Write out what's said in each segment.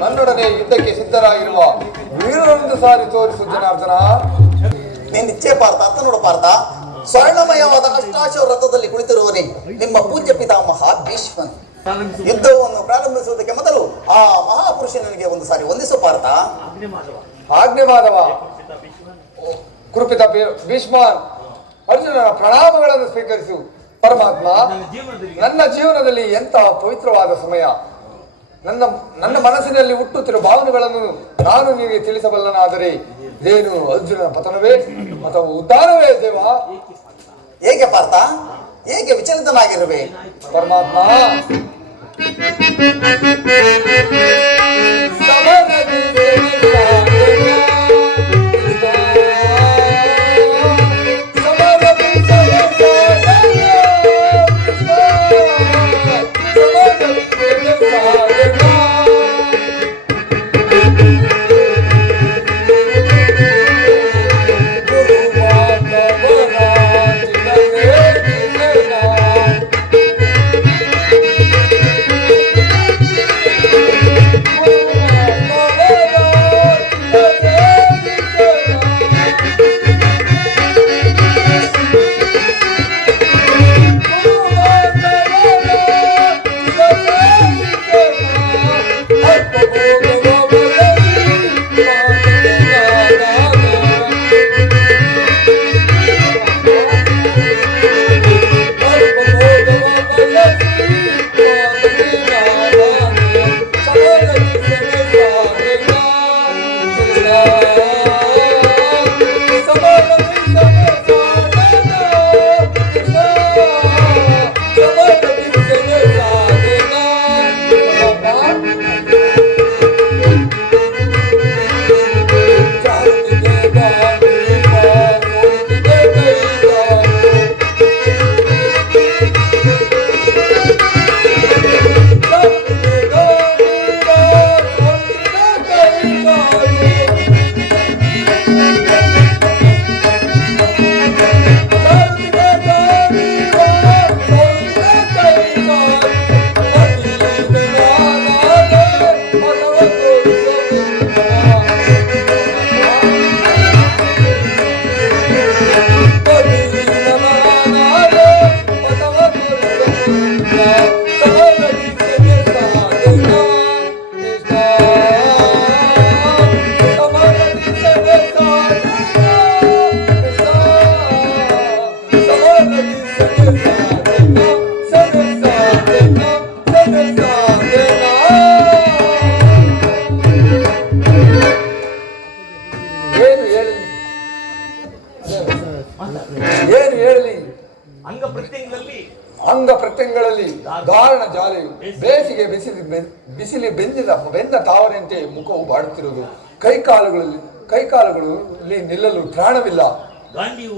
ನನ್ನೊಡನೆ ಯುದ್ಧಕ್ಕೆ ಸಿದ್ಧರಾಗಿರುವ ವೀರರೊಂದು ಸಾರಿ ತೋರಿಸು ಜನಾರ್ದನ. ನಿನ್ನ ಇಚ್ಛೆ ಪಾರ್ಥ, ಅರ್ಥ ನೋಡು ಪಾರ್ಥ. ಸ್ವರ್ಣಮಯವಾದ ಅಷ್ಟಾಶವ ರಥದಲ್ಲಿ ಕುಳಿತಿರುವನೇ ನಿಮ್ಮ ಪೂಜ್ಯ ಪಿತಾಮಹ ಭೀಷ್ಮನ್. ಯುದ್ಧವನ್ನು ಪ್ರಾರಂಭಿಸುವುದಕ್ಕೆ ಮೊದಲು ಆ ಮಹಾಪುರುಷನಿಗೆ ಒಂದು ಸಾರಿ ವಂದಿಸು ಪಾರ್ಥ. ಆಜ್ಞೆ ಮಾಧವ. ಕುರುಪಿತ ಭೀಷ್ಮನ್, ಅರ್ಜುನನ ಪ್ರಣಾಮಗಳನ್ನು ಸ್ವೀಕರಿಸು. ಪರಮಾತ್ಮ, ನನ್ನ ಜೀವನದಲ್ಲಿ ಎಂತಹ ಪವಿತ್ರವಾದ ಸಮಯ. ನನ್ನ ಮನಸ್ಸಿನಲ್ಲಿ ಹುಟ್ಟುತ್ತಿರುವ ಭಾವನೆಗಳನ್ನು ನಾನು ನಿನಗೆ ತಿಳಿಸಬಲ್ಲನಾದರೆ ಏನು ಅರ್ಜುನನ ಪತನವೇ ಅಥವಾ ಉದ್ಧಾರವೇ ದೇವ? ಹೇಗೆ ಪಾರ್ಥ, ಹೇಗೆ ವಿಚಲಿತನಾಗಿರುವೆ? ಪರಮಾತ್ಮ, ಬೇಸಿಗೆ ಬಿಸಿಲಿ ಬೆಂದ ತಾವರೆಯಂತೆ ಮುಖವು ಬಾಡುತ್ತಿರುವುದು. ಕೈಕಾಲುಗಳಲ್ಲಿ ನಿಲ್ಲಲು ತ್ರಾಣವಿಲ್ಲ.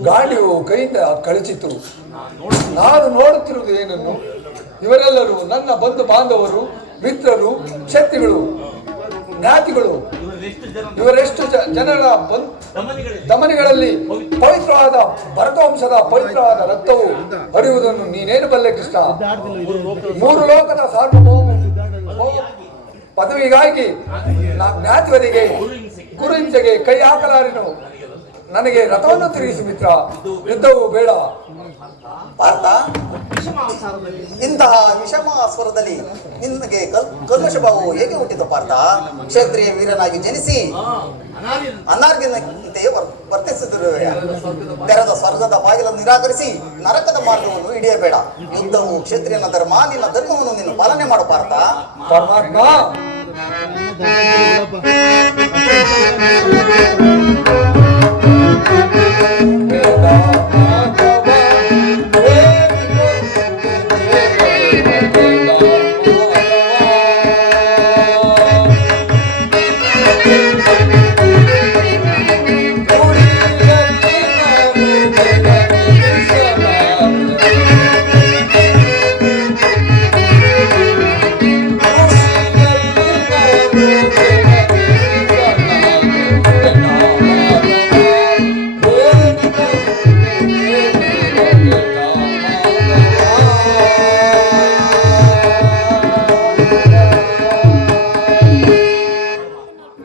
ಗಾಂಡಿಯು ಕೈಯಿಂದ ಕಳಚಿತು. ನಾನು ನೋಡುತ್ತಿರುವುದು ಏನನ್ನು? ಇವರೆಲ್ಲರೂ ನನ್ನ ಬಂಧು ಬಾಂಧವರು, ಮಿತ್ರರು, ಶಕ್ತಿಗಳು, ಜ್ಞಾತಿಗಳು. ಇವರೆಷ್ಟು ಜನರ ದಮನಿಗಳಲ್ಲಿ ಪವಿತ್ರವಾದ ಭರತವಂಶದ ಪವಿತ್ರವಾದ ರಕ್ತವು ಹರಿಯುವುದನ್ನು ನೀನೇನು ಬಲ್ಲೆ ಕೃಷ್ಣ? ಮೂರು ಲೋಕದ ಸಾರ್ವಭೌಮ ಪದವಿಗಾಗಿ ಜ್ಞಾತಿವರಿಗೆ ಗುರುಹಿಂಸೆಗೆ ಕೈ ಹಾಕಲಾರೆನು. ನನಗೆ ರಥವನ್ನು ತಿರುಗಿಸಿ ಮಿತ್ರ, ಯುದ್ಧವು ಬೇಡ. ಪಾರ್ಥ, ಇಂತಹ ವಿಷಮ ಸ್ವರದಲ್ಲಿ ನಿನಗೆ ಕಲ್ಮಶ ಭಾವವು ಹೇಗೆ ಹುಟ್ಟಿತು ಪಾರ್ಥ? ಕ್ಷತ್ರಿಯ ವೀರನಾಗಿ ಜನಿಸಿ ಅನಾರ್ಯನಂತೆಯೇ ವರ್ತಿಸುತ್ತಿರುವೆ. ತೆರೆದ ಸ್ವರ್ಗದ ಬಾಗಿಲನ್ನು ನಿರಾಕರಿಸಿ ನರಕದ ಮಾರ್ಗವನ್ನು ಹಿಡಿಯಬೇಡ. ಯುದ್ಧವು ಕ್ಷತ್ರಿಯನ ಧರ್ಮ, ನಿನ್ನ ಧರ್ಮವನ್ನು ನೀನು ಪಾಲನೆ ಮಾಡು ಪಾರ್ಥ.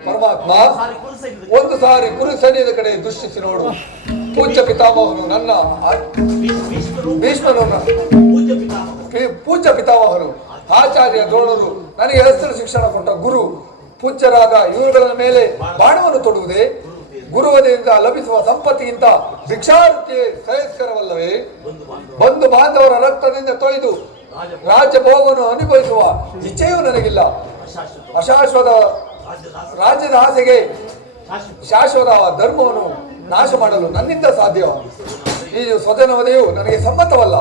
ಪರಮಾತ್ಮ, ಒಂದು ಸಾರಿ ಕುರು ಸಡಿಯದ ಕಡೆ ದೃಷ್ಟಿಸಿ ನೋಡು. ಪೂಜ್ಯ ಪಿತಾಮಹನು ನನ್ನ ಭೀಷ್ಮನು, ಪೂಜ್ಯ ಪಿತಾಮಹನು ಆಚಾರ್ಯ ದ್ರೋಣರು ನನಗೆ ಅಸ್ತ್ರ ಶಿಕ್ಷಣ ಕೊಟ್ಟ ಗುರು ಪೂಜ್ಯರಾದ ಇವುಗಳ ಮೇಲೆ ಬಾಣವನ್ನು ತೊಡುವುದೇ? ಗುರುವದೆಯಿಂದ ಲಭಿಸುವ ಸಂಪತ್ತಿಗಿಂತ ಭಿಕ್ಷಾವೃತ್ತಿಯೇ ಶ್ರೇಯಸ್ಕರವಲ್ಲವೇ? ಬಂಧು ಬಾಂಧವರ ರಕ್ತದಿಂದ ತೊಯ್ದು ರಾಜ್ಯಭೋಗವನ್ನು ಅನುಭವಿಸುವ ಇಚ್ಛೆಯೂ ನನಗಿಲ್ಲ. ಅಶಾಶ್ವತ ರಾಜ್ಯದ ಆಸೆಗೆ ಶಾಶ್ವತ ಧರ್ಮವನ್ನು ನಾಶ ಮಾಡಲು ನನ್ನಿಂದ ಸಾಧ್ಯ. ಈ ಸ್ವಜನವದೆಯು ನನಗೆ ಸಮ್ಮತವಲ್ಲ.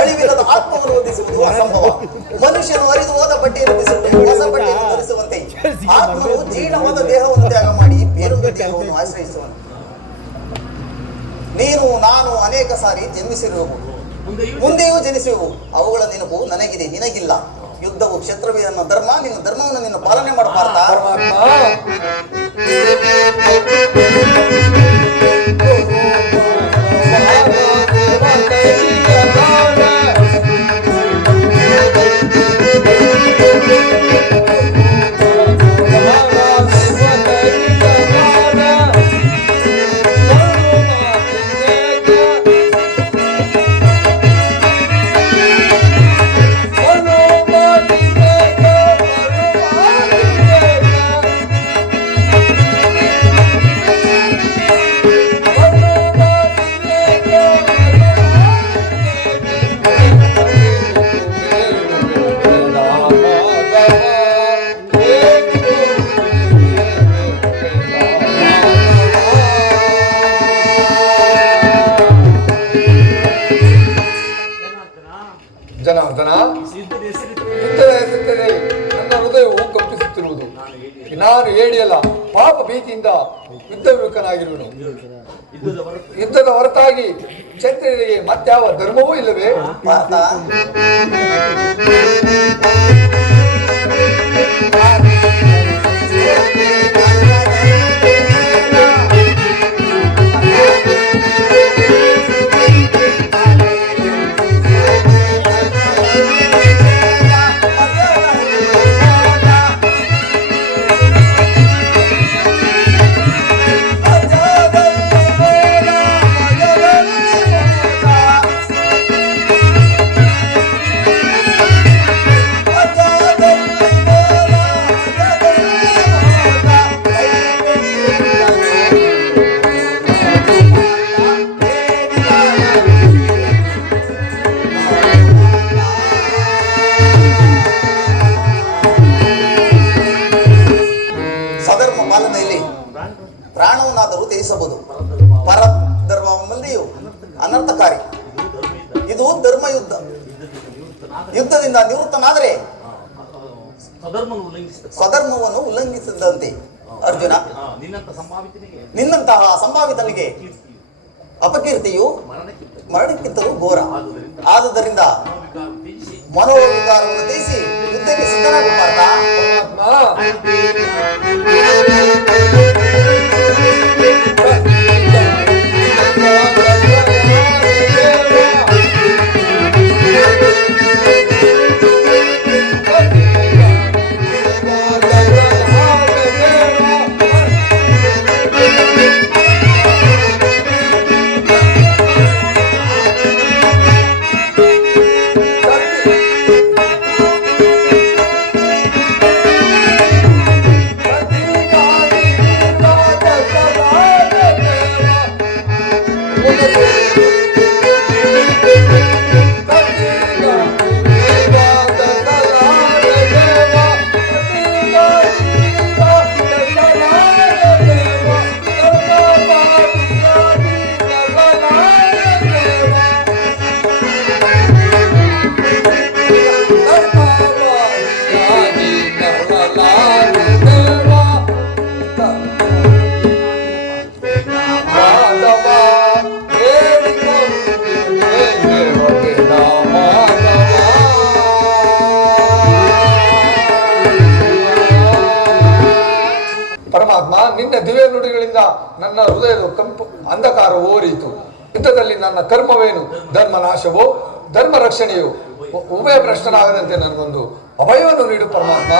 ಅಳಿವಿಲ್ಲದ ಆತ್ಮವನ್ನು ಒದಿಸುವುದು ಅಸಂಭವ. ಮನುಷ್ಯನು ಅರಿದು ಹೋದ ಬಟ್ಟೆಯನ್ನು ಬಿಸಿಟ್ಟು ಹೊಸ ಬಟ್ಟೆಯನ್ನು ಧರಿಸುವಂತೆ ಆತ್ಮನು ಜೀರ್ಣವಾದ ದೇಹವನ್ನು ತ್ಯಾಗ ಮಾಡಿ ಬೇರೊಂದು ದೇಹವನ್ನು ಆಶ್ರಯಿಸುವನು. ನೀನು ನಾನು ಅನೇಕ ಸಾರಿ ಜನ್ಮಿಸಿರುವು, ಮುಂದೆಯೂ ಜನಿಸುವು. ಅವುಗಳ ನೆನಪು ನನಗಿದೆ, ನಿನಗಿಲ್ಲ. ಯುದ್ಧವು ಕ್ಷತ್ರಿಯನ ಧರ್ಮ, ನಿನ್ನ ಧರ್ಮವನ್ನು ನಿನ್ನ ಪಾಲನೆ ಮಾಡಬಾರ್ದ? ಜನಾರ್ದನ, ಯುದ್ಧದ ಹೆಸರಿನಲ್ಲಿ ನನ್ನ ಹೃದಯವು ಕಂಪಿಸುತ್ತಿರುವುದು. ನಾನು ಹೇಳಿಯಲ್ಲ, ಪಾಪ ಭೀತಿಯಿಂದ ಯುದ್ಧ ವಿಮುಖನಾಗಿರುವನು. ಯುದ್ಧದ ಹೊರತಾಗಿ ಕ್ಷತ್ರಿಯರಿಗೆ ಮತ್ಯಾವ ಧರ್ಮವೂ ಇಲ್ಲವೇ? ಪ್ರಾಣವನ್ನಾದರೂ ತ್ಯಜಿಸಬಹುದು. ಪರಧರ್ಮವಲ್ಲಿಯೂ ಅನರ್ಥಕಾರಿ. ಇದು ಧರ್ಮ ಯುದ್ಧ. ಯುದ್ಧದಿಂದ ನಿವೃತ್ತನಾದರೆ ಸ್ವಧರ್ಮವನ್ನು ಉಲ್ಲಂಘಿಸಿದಂತೆ. ಅರ್ಜುನ, ನಿನ್ನಂತಹ ಸಂಭಾವಿತನಿಗೆ ಅಪಕೀರ್ತಿಯು ಮರಣಕ್ಕಿಂತಲೂ ಘೋರ. ಆದುದರಿಂದ ಮನೋವಿಕಾರವನ್ನು ತ್ಯಜಿಸಿ ಯುದ್ಧಕ್ಕೆ ಸಿದ್ಧನಾಗುತ್ತಾ ನಿನ್ನ ದಿವ್ಯ ನುಡಿಗಳಿಂದ ನನ್ನ ಹೃದಯದ ಕಂಪು ಅಂಧಕಾರ ಓರಿತು. ಯುದ್ಧದಲ್ಲಿ ನನ್ನ ಕರ್ಮವೇನು? ಧರ್ಮ ನಾಶವೋ ಧರ್ಮ ರಕ್ಷಣೆಯೋ? ಉಭಯ ಭ್ರಷ್ಟನಾಗದಂತೆ ನನಗೊಂದು ಅಭಯವನ್ನು ನೀಡು ಪರಮಾತ್ಮ.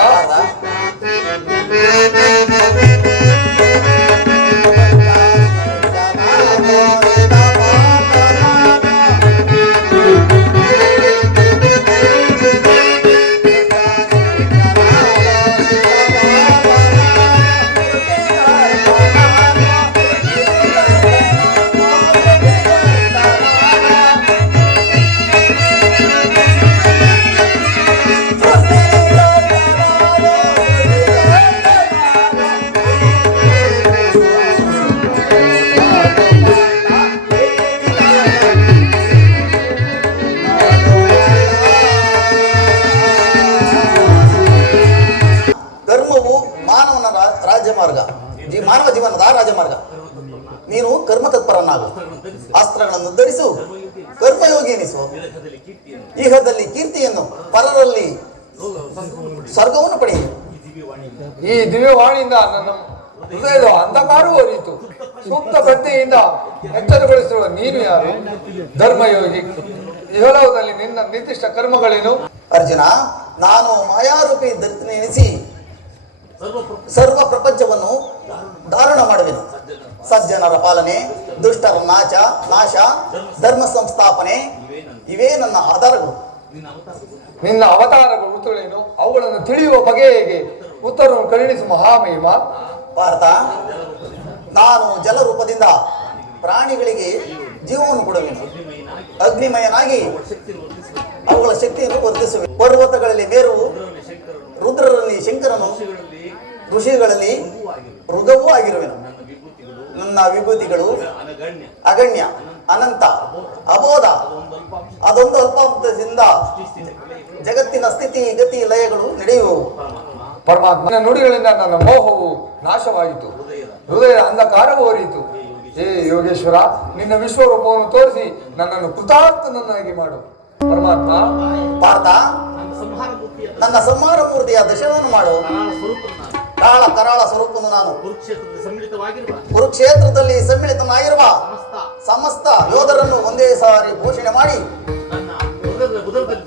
ಮಾನವ ಜೀವನದ ರಾಜಮಾರ್ಗ. ನೀನು ಕರ್ಮ ತತ್ಪರನಾಗು, ಅಸ್ತ್ರಗಳನ್ನು ಧರಿಸು, ಕರ್ಮಯೋಗಿ ಎನಿಸು. ಇಹದಲ್ಲಿ ಕೀರ್ತಿಯನ್ನು, ಪರರಲ್ಲಿ ಸ್ವರ್ಗವನ್ನು ಪಡೆಯಿ. ಈ ದಿವ್ಯವಾಣಿಯಿಂದ ನನ್ನ ಹೃದಯದ ಅಂಧಕಾರ ಓರಿತು. ಸೂಕ್ತ ಪ್ರಜ್ಞೆಯಿಂದ ಎಚ್ಚರಗೊಳಿಸಿರುವ ನೀನು ಯಾರು? ಧರ್ಮಯೋಗಿ. ಇಹಲೋಕದಲ್ಲಿ ನಿನ್ನ ನಿರ್ದಿಷ್ಟ ಕರ್ಮಗಳೇನು? ಅರ್ಜುನ, ನಾನು ಮಾಯಾರೂಪಿ ದರ್ಶನ ಎನಿಸಿ ಸರ್ವ ಪ್ರಪಂಚವನ್ನು ಧಾರಣ ಮಾಡುವೆನು. ಸಜ್ಜನರ ಪಾಲನೆ, ದುಷ್ಟರ ನಾಶ, ಧರ್ಮ ಸಂಸ್ಥಾಪನೆ ಇವೇ ನನ್ನ ಆಧಾರಗಳು. ನಿನ್ನ ಅವತಾರಗಳು ಉತ್ತರೇನು? ಅವುಗಳನ್ನು ತಿಳಿಯುವ ಬಗೆ ಹೇಗೆ? ಉತ್ತರವನ್ನು ಕರುಣಿಸು ಮಹಾಮಹಿಮ. ಭಾರತ, ನಾನು ಜಲರೂಪದಿಂದ ಪ್ರಾಣಿಗಳಿಗೆ ಜೀವವನ್ನು ಕೊಡುವೆನು. ಅಗ್ನಿಮಯನಾಗಿ ಅವುಗಳ ಶಕ್ತಿಯನ್ನು ವರ್ಧಿಸುವೆ. ಪರ್ವತಗಳಲ್ಲಿ ಮೇರುವು, ರುದ್ರರಲ್ಲಿ ಶಂಕರನು, ಋಷಿಗಳಲ್ಲಿ ಮೃಗವೂ ಆಗಿರುವೆನು. ನನ್ನ ವಿಭೂತಿಗಳು ಅಗಣ್ಯ, ಅನಂತ, ಅಬೋಧ. ಅದೊಂದು ಅಲ್ಪಾಂಶದಿಂದ ಜಗತ್ತಿನ ಸ್ಥಿತಿ ಗತಿ ಲಯಗಳು ನಡೆಯುವವು. ಪರಮಾತ್ಮ, ನನ್ನ ನುಡಿಗಳಿಂದ ನನ್ನ ಮೋಹವು ನಾಶವಾಯಿತು, ಹೃದಯ ಅಂಧಕಾರವು ಹೊರಿಯಿತು. ಹೇ ಯೋಗೇಶ್ವರ, ನಿನ್ನ ವಿಶ್ವರೂಪವನ್ನು ತೋರಿಸಿ ನನ್ನನ್ನು ಕೃತಾರ್ಥನನ್ನಾಗಿ ಮಾಡು. ಪರಮಾತ್ಮ, ಪಾರ್ಥ, ನನ್ನ ಸಂಹಾರ ಮೂರ್ತಿಯ ದರ್ಶನವನ್ನು ಮಾಡು. ಕಾಳ ಕರಾಳ ಸ್ವರೂಪನು ನಾನು. ಕುರುಕ್ಷೇತ್ರದಲ್ಲಿ ಸಮ್ಮಿಳಿತನಾಗಿರುವ ಸಮಸ್ತ ಯೋಧರನ್ನು ಒಂದೇ ಸಾರಿ ಘೋಷಣೆ ಮಾಡಿ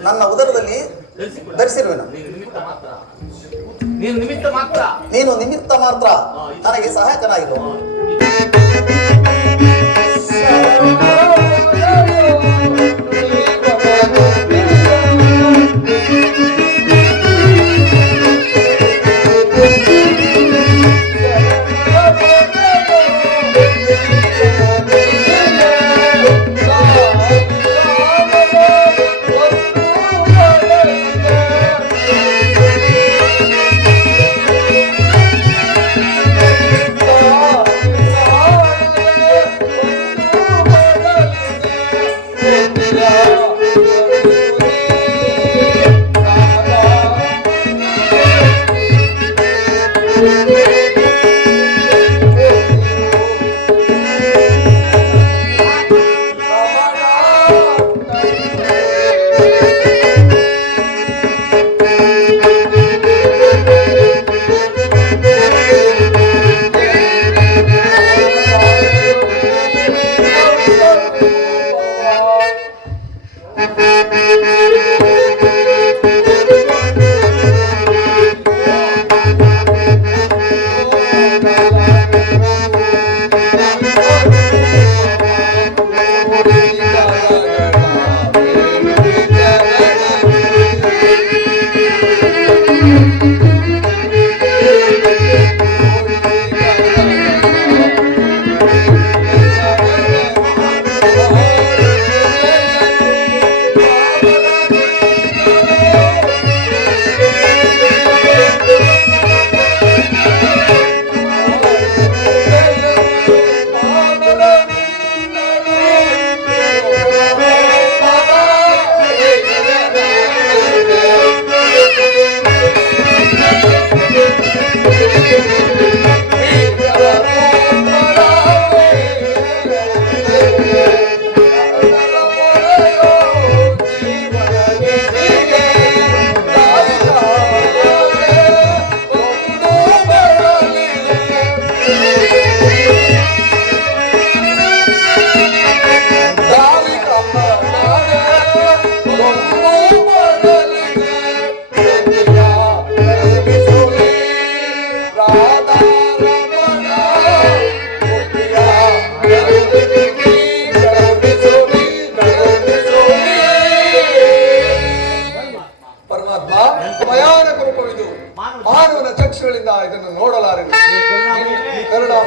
ನನ್ನ ಉದರದಲ್ಲಿ ಧರಿಸಿರುವೆನು. ನೀನು ನಿಮಿತ್ತ ಮಾತ್ರ, ನನಗೆ ಸಹಾಯಕನಾಗಿರು.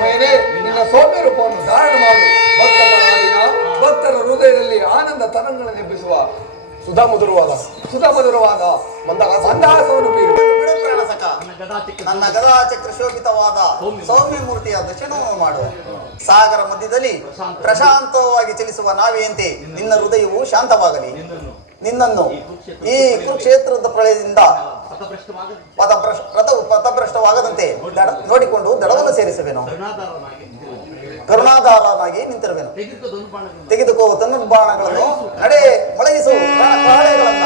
ಸ್ವರ್ಣಮಯನೇ ನಿನ್ನ ಸೌಮ್ಯ ರೂಪವನ್ನು ಧಾರಣ ಮಾಡು. ಭಕ್ತ ಪರಾಧೀನ ಭಕ್ತರ ಹೃದಯದಲ್ಲಿ ಆನಂದ ತರಂಗಗಳನ್ನು ಎಬ್ಬಿಸುವ ಸುಧಾಮಧುರವಾದ ಮಂದಹಾಸವನ್ನು ಬೀರು. ಬಿಡು ಪ್ರಾಣಸಖ, ನನ್ನ ಗದಾಚಕ್ರ ಶೋಭಿತವಾದ ಸೌಮ್ಯ ಮೂರ್ತಿಯ ದರ್ಶನವನ್ನು ಮಾಡು. ಸಾಗರ ಮಧ್ಯದಲ್ಲಿ ಪ್ರಶಾಂತವಾಗಿ ಚಲಿಸುವ ನಾವೆಯಂತೆ ನಿನ್ನ ಹೃದಯವು ಶಾಂತವಾಗಲಿ. ನಿನ್ನನ್ನು ಈ ಕುರುಕ್ಷೇತ್ರದ ಪ್ರಳಯದಿಂದ ಪಥಭ್ರಷ್ಟವಾಗದಂತೆ ನೋಡಿಕೊಂಡು ದಡವನ್ನು ಸೇರಿಸುವೆನು. ಕರುಣಾಧಾರನಾಗಿ ನಿಂತಿರುವೆನು. ತೆಗೆದುಕೋ ಧನುರ್ಬಾಣಗಳನ್ನು, ನಡೆ ಮೊಳಗಿಸು ಪ್ರಾಣಗಳನ್ನ.